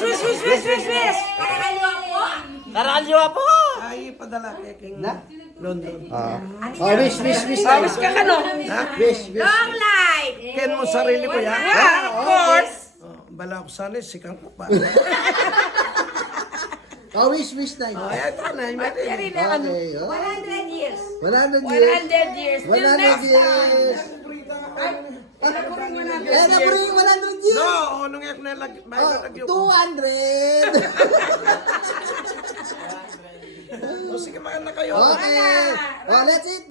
wish. Karaliwa po! Ay, padala kay King London. Wish na. Wish ka ka no? Wish. Long life. Ken mo sarili ko yan. Yeah, of course. Bala ko sana, sikang ko pa. Wish na. Ay, ito na. Yan na ano. Okay. 100 years. 100 years. 100 years. Till 100 next years. time. Naburin yung 100 years. No, nung yak na lagi. 200. O sige, makan na kayo. Okay. That's it.